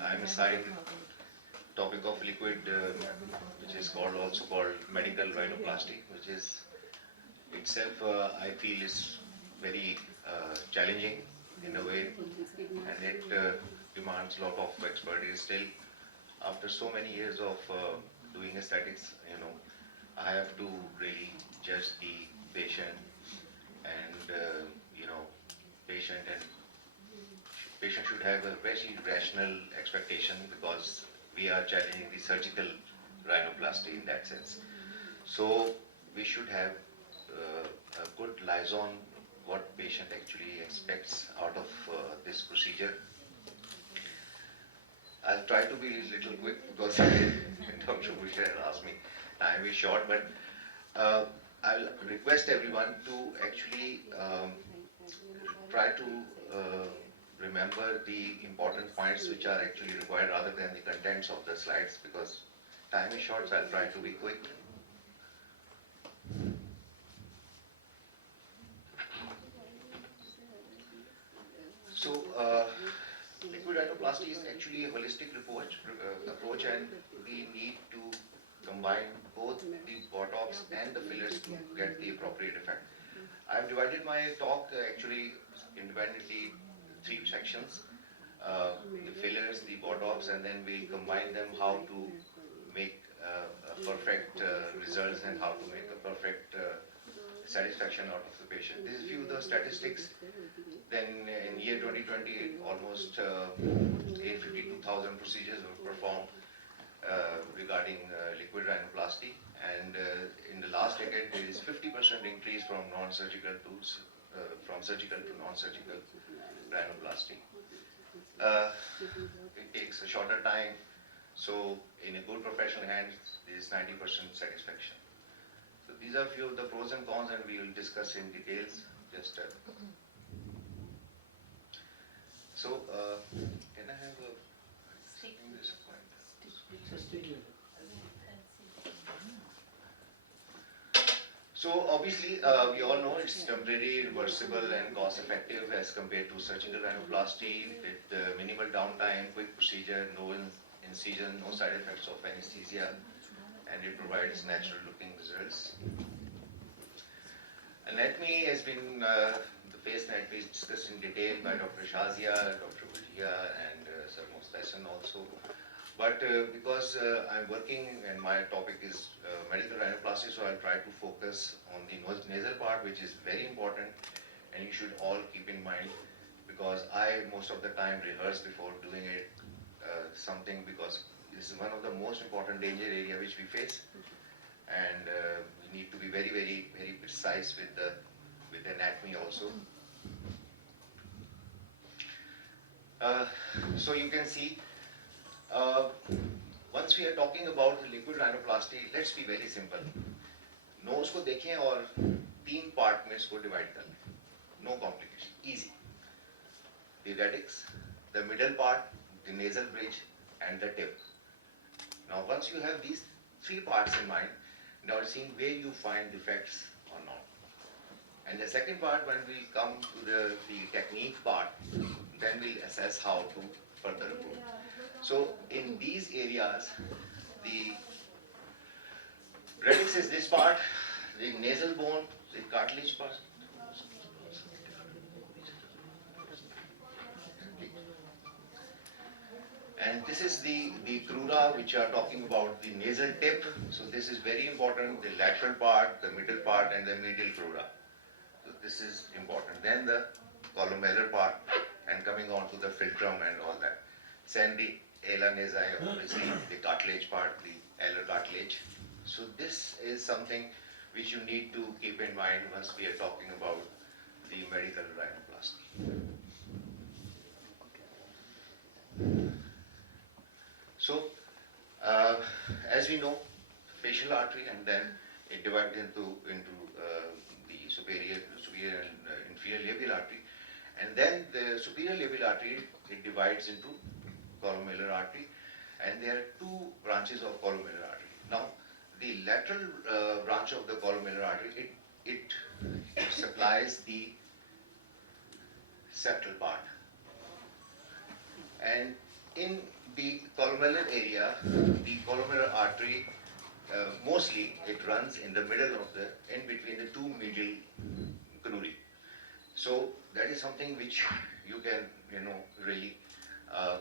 I'm assigned topic of liquid, which is called also called medical rhinoplasty, which is itself I feel is very challenging in a way, and it demands a lot of expertise. Still, after so many years of doing aesthetics, I have to really judge the patient and patient and patient should have a very rational expectation because we are challenging the surgical rhinoplasty in that sense. So we should have a good liaison what patient actually expects out of this procedure. I'll try to be a little quick because Dr. Busher asked me time is short, but uh, I'll request everyone to actually try to uh, remember the important points which are actually required rather than the contents of the slides because time is short, so I'll try to be quick. So, liquid rhinoplasty is actually a holistic approach, and we need to combine both the Botox and the fillers to get the appropriate effect. I've divided my talk actually independently three sections: the fillers, the Botox, and then we'll combine them how to make a perfect results and how to make a perfect satisfaction out of the patient. This is few of the statistics. Then in year 2020, almost 852,000 procedures were performed regarding liquid rhinoplasty, and in the last decade there is 50% increase from non-surgical tools, from surgical to non-surgical rhinoplasty. Uh, it takes a shorter time, so in a good professional hands, there is 90% satisfaction. So these are few of the pros and cons, and we will discuss in details. Just so, can I have a this point? So obviously, we all know it's temporary, reversible, and cost-effective as compared to surgical rhinoplasty with minimal downtime, quick procedure, no incision, no side effects of anesthesia, and it provides natural-looking results. Anatomy has been the face anatomy is discussed in detail by Dr. Shazia, Dr. Bhujia, and Sir Mostason also. But because I'm working and my topic is medical rhinoplasty, so I'll try to focus on the nasal part, which is very important, and you should all keep in mind because I most of the time rehearse before doing it something because this is one of the most important danger area which we face, and we need to be very, very, very precise with anatomy also. Uh, so you can see. Uh, Once we are talking about the liquid rhinoplasty, let's be very simple. Nose को देखें और तीन part में इसको divide कर लें. No complication, easy. The radix, the middle part, the nasal bridge, and the tip. Now, once you have these three parts in mind, now seeing where you find defects or not. And the second part, when we come to the technique part, then we'll assess how to further improve. So in these areas, the radix is this part, the nasal bone, the cartilage part. And this is the crura which are talking about the nasal tip. So this is very important, the lateral part, the middle part, and the medial crura. So this is important. Then the columellar part, and coming on to the philtrum and all that. Then the ala nasal, obviously the cartilage part, the alar cartilage. So this is something which you need to keep in mind once we are talking about the medical rhinoplasty. So, as we know, facial artery, and then it divides into the superior and inferior labial artery, and then the superior labial artery it divides into columellar artery, and there are two branches of columellar artery. Now, the lateral branch of the columellar artery it supplies lies the septal part. And in the columellar area, the columellar artery, mostly it runs in the middle of the, in between the two medial canuli. So that is something which you can, really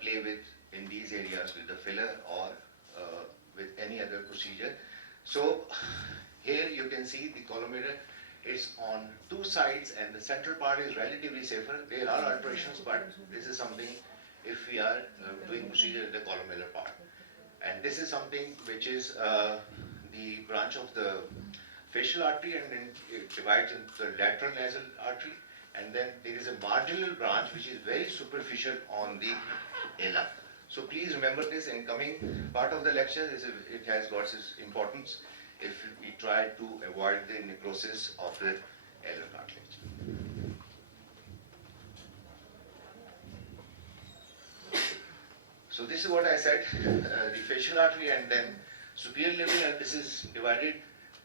play with in these areas with the filler or with any other procedure. So here you can see the columellar is on two sides and the central part is relatively safer. There are alterations, but this is something if we are doing procedure in the columellar part. And this is something which is the branch of the facial artery, and then it divides into the lateral nasal artery, and then there is a marginal branch which is very superficial on the ala. So please remember this in coming part of the lecture. It has got its importance if we try to avoid the necrosis of the alar cartilage. So this is what I said, the facial artery and then superior limbal, and this is divided.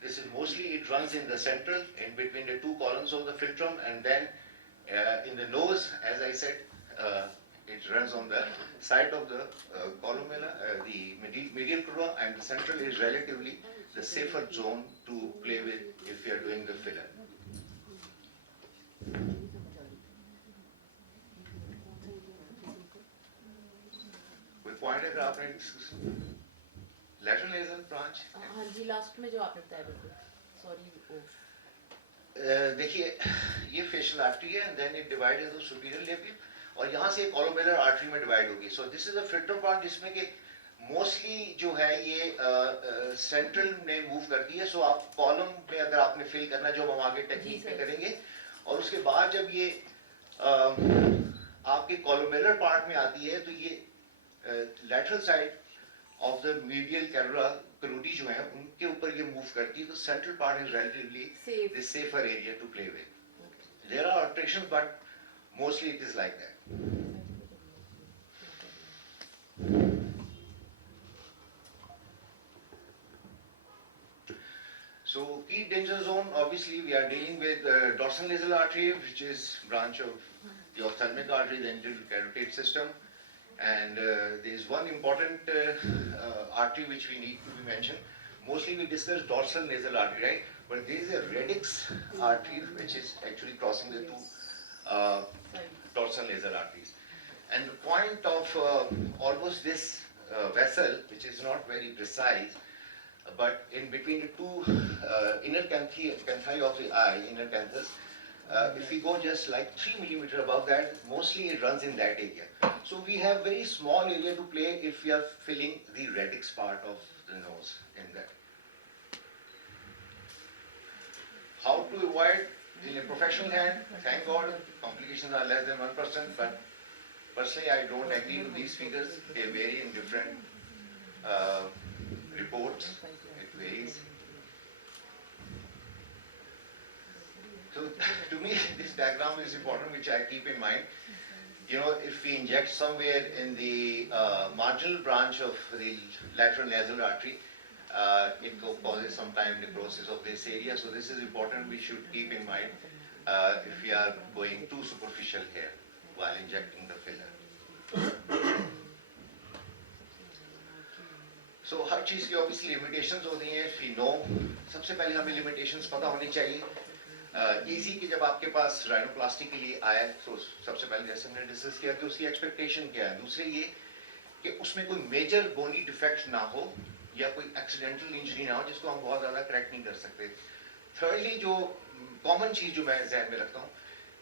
This is mostly, it runs in the central, in between the two columns of the philtrum, and then in the nose, as I said, it runs on the side of the columella, the medial crura, and the central is relatively the safer zone to play with if you are doing the filler. कोई point अगर आपने lateral nasal branch? हाँ जी, last में जो आपने बताया बिल्कुल, sorry वो देखिए ये फेशियल आर्टरी है, and then it divided into superior labia, और यहाँ से columellar artery में डिवाइड होगी. So this is a philtrum part जिसमें कि मोस्टली जो है ये सेंट्रल में मूव करती है. सो आप कॉलम में अगर आपने फिल करना, जो हम आगे टेक्निक में करेंगे, और उसके बाद जब ये आपके कॉलमेलर पार्ट में आती है तो ये lateral side of the medial carotid जो है उनके ऊपर ये मूव करती है. तो central part is relatively the safer area to play with. There are alterations but mostly it is like that. So key danger zone, obviously we are dealing with dorsal nasal artery, which is branch of the ophthalmic artery, the anterior carotid system. And there is one important artery which we need to be mentioned. Mostly we discuss dorsal nasal artery, right? But there is a radix artery which is actually crossing the two dorsal nasal arteries. And the point of almost this vessel, which is not very precise, but in between the two inner canthi of the eye, inner canthus, if we go just like 3 millimeter above that, mostly it runs in that area. So we have very small area to play if we are filling the radix part of the nose in that. How to avoid in a professional hand? Thank God, complications are less than 1%, but personally I don't agree with these figures. They vary in different reports. It varies. So to me, this diagram is important, which I keep in mind. You know, if we inject somewhere in the marginal branch of the lateral nasal artery, it causes sometimes necrosis of this area. So this is important. We should keep in mind if we are going too superficial here while injecting the filler. So हर चीज़ की obviously limitations होती हैं. If we know, सबसे पहले हमें limitations पता होनी चाहिए. Easy कि जब आपके पास rhinoplasty के लिए आया, तो सबसे पहले जैसे हमने डिस्कस किया कि उसकी expectation क्या है. दूसरे ये कि उसमें कोई major bony defect ना हो या कोई accidental injury ना हो जिसको हम बहुत ज़्यादा correct नहीं कर सकते. Thirdly, जो common चीज़ जो मैं ज़हन में रखता हूँ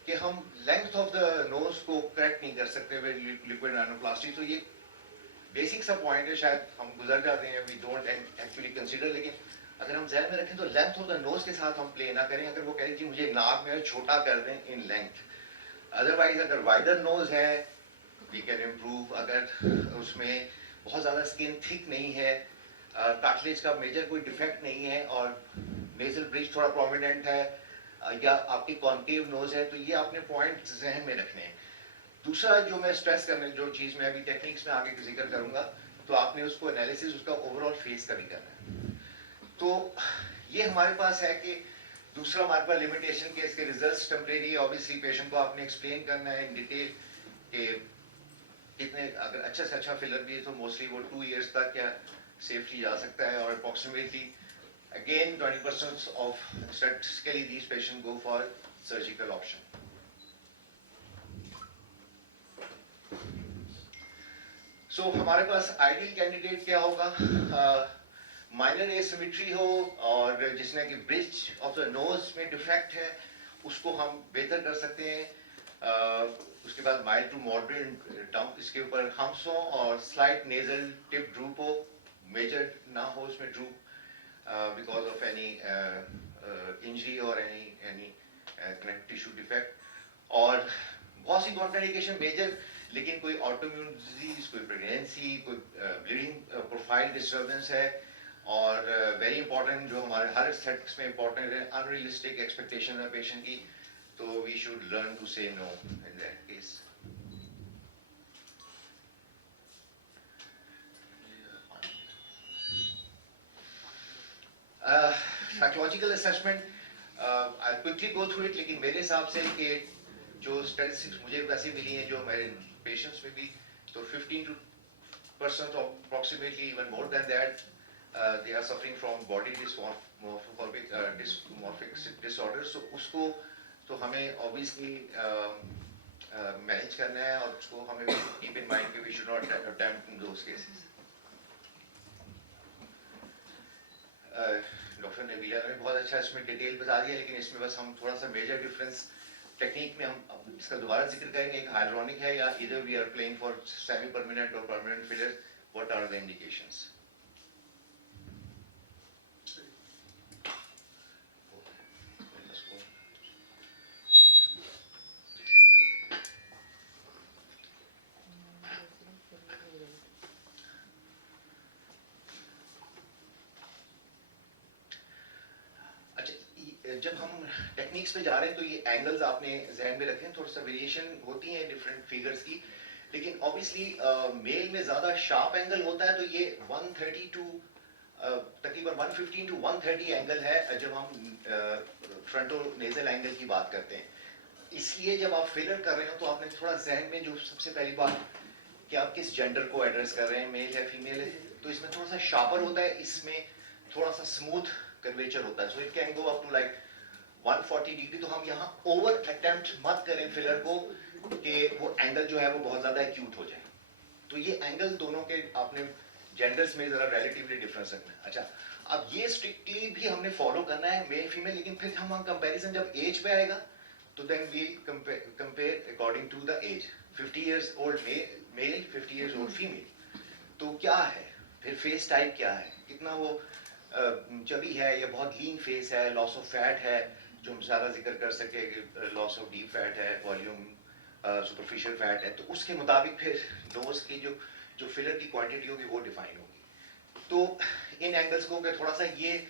कि हम length of the nose को correct नहीं कर सकते with liquid rhinoplasty. तो ये बेसिक सा पॉइंट है, शायद हम गुजर जाते हैं, वी डोंट एक्चुअली कंसीडर. लेकिन अगर हम ज़हन में रखें तो लेंथ ऑफ द नोज के साथ हम प्ले ना करें. अगर वो कहें कि मुझे नाक में छोटा कर दें इन लेंथ, अदरवाइज अगर वाइडर नोज है वी कैन इम्प्रूव. अगर उसमें बहुत ज़्यादा स्किन थिक नहीं है, कार्टिलेज का मेजर कोई डिफेक्ट नहीं है और नेजल ब्रिज थोड़ा प्रोमिनेंट है, या आपकी कॉन्केव नोज है, तो ये आपने पॉइंट जहन में रखने हैं. दूसरा जो मैं स्ट्रेस करने, जो चीज़ मैं अभी टेक्निक्स में आगे जिक्र करूंगा, तो आपने उसको एनालिसिस उसका ओवरऑल फेस का भी करना है. तो ये हमारे पास है कि दूसरा हमारे पास लिमिटेशन के इसके रिजल्ट्स टेम्परेरी, ऑब्वियसली पेशेंट को आपने एक्सप्लेन करना है इन डिटेल कि कितने, अगर अच्छा से अच्छा फिलर भी है तो मोस्टली वो 2 years तक या सेफली जा सकता है, और approximately again 20% of statistically these patients go for surgical option. So हमारे पास आइडियल कैंडिडेट क्या होगा? माइनर एसिमेट्री हो और जिसने कि ब्रिज ऑफ द नोज में डिफेक्ट है उसको हम बेहतर कर सकते हैं। उसके बाद माइल्ड टू मॉडरेट डंप इसके ऊपर हम्प्स हो और स्लाइट नेजल टिप ड्रूप हो, मेजर ना हो उसमें drupe because of any injury or any connective tissue defect, और बहुत सी कॉन्ट्राइंडिकेशन मेजर, लेकिन कोई ऑटोइम्यून डिजीज, कोई प्रेगनेंसी, कोई ब्लीडिंग प्रोफाइल डिस्टर्बेंस है, और वेरी इंपॉर्टेंट जो हमारे हर एस्थेटिक्स में इंपॉर्टेंट है, अनरियलिस्टिक एक्सपेक्टेशन है पेशेंट की, तो वी शुड लर्न टू से no in that case. Psychological assessment, I quickly go through it, लेकिन मेरे हिसाब से कि जो स्टैटिस्टिक्स मुझे वैसे मिली हैं जो हमारे पेशेंट्स में भी, तो 15% approximately even more than that they are suffering from body dysmorphic disorder. So उसको तो हमें ऑब्वियसली मैनेज करना है, और उसको हमें कीप इन माइंड कि we should not attempt in those cases. Doctor Nabila ने बहुत अच्छा इसमें डिटेल बता दिया, लेकिन इसमें बस हम थोड़ा सा मेजर डिफरेंस टेक्निक में हम इसका दोबारा जिक्र करेंगे। एक हाइड्रोनिक है या इधर we are playing for semi permanent और permanent filler, what are the indications? जब हम टेक्निक्स पे जा रहे हैं तो ये एंगल्स आपने ज़हन में रखें, थोड़ा सा वेरिएशन होती है डिफरेंट फिगर्स की, लेकिन ऑब्वियसली मेल में ज़्यादा शार्प एंगल होता है, तो ये 130 टू तकरीबन 115 टू 130 एंगल है जब हम फ्रंटो नेजल एंगल की बात करते हैं। इसलिए जब आप फिलर कर रहे हो तो आपने थोड़ा जहन में जो सबसे पहली बात कि आप किस जेंडर को एड्रेस कर रहे हैं, मेल है फीमेल है, तो इसमें थोड़ा सा शार्पर होता है, इसमें थोड़ा सा स्मूथ कर्वेचर होता है, so it can go up to like 140 degree. तो हम यहाँ ओवर अटेम्प्ट मत करें फिलर को कि वो एंगल जो है वो बहुत ज्यादा एक्यूट हो जाए। तो ये एंगल दोनों के आपने जेंडर्स में जरा रिलेटिवली डिफरेंस रखना है। अच्छा, अब ये स्ट्रिक्टली भी हमने फॉलो करना है मेल फीमेल, लेकिन फिर हम कंपैरिजन जब एज पे आएगा तो then we compare according to the age. 50 years old male, 50 years old female, तो क्या है फिर फेस टाइप क्या है, कितना वो चबी है या बहुत लीन फेस है, लॉस ऑफ फैट है जो हम सारा जिक्र कर सके कि लॉस ऑफ डीप फैट है, वॉल्यूम सुपरफिशियल फैट है, तो उसके मुताबिक फिर नोज की जो फिलर की क्वांटिटी होगी वो डिफाइन होगी। तो इन एंगल्स को थोड़ा सा ये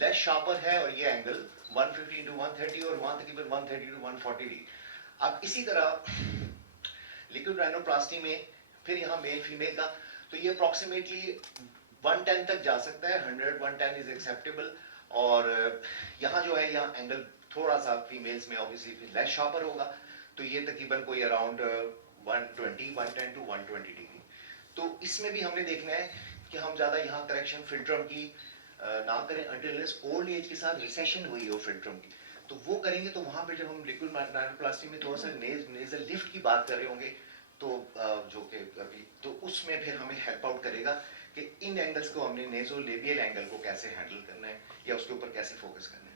लेस शार्पर है और ये एंगल 150 टू 130 और वहां तकरीबन 130 टू 140 डिग्री। अब इसी तरह लिक्विड राइनोप्लास्टी में फिर यहाँ मेल फीमेल का, तो ये अप्रॉक्सीमेटली 110 तक जा सकता है, 100 110 इज एक्सेप्टेबल, और यहाँ जो है यहाँ एंगल थोड़ा सा फीमेल्स में ऑब्वियसली फिर लेस शार्पर होगा, तो ये तकरीबन कोई अराउंड 110 टू 120 डिग्री। तो इसमें भी हमने देखना है कि हम ज़्यादा यहाँ करेक्शन फिल्ट्रम की ना करें अंटिल ओल्ड एज के साथ रिसेशन हुई हो फिल्ट्रम की, तो वो करेंगे। तो वहाँ पे जब हम लिक्विड राइनोप्लास्टी में थोड़ा सा नेजल लिफ्ट की बात कर रहे होंगे, तो जो कि अभी तो उसमें फिर हमें हेल्प आउट करेगा कि इन एंगल्स को हमने नेजो लेबियल एंगल को कैसे हैंडल करना है या उसके ऊपर कैसे फोकस करना है।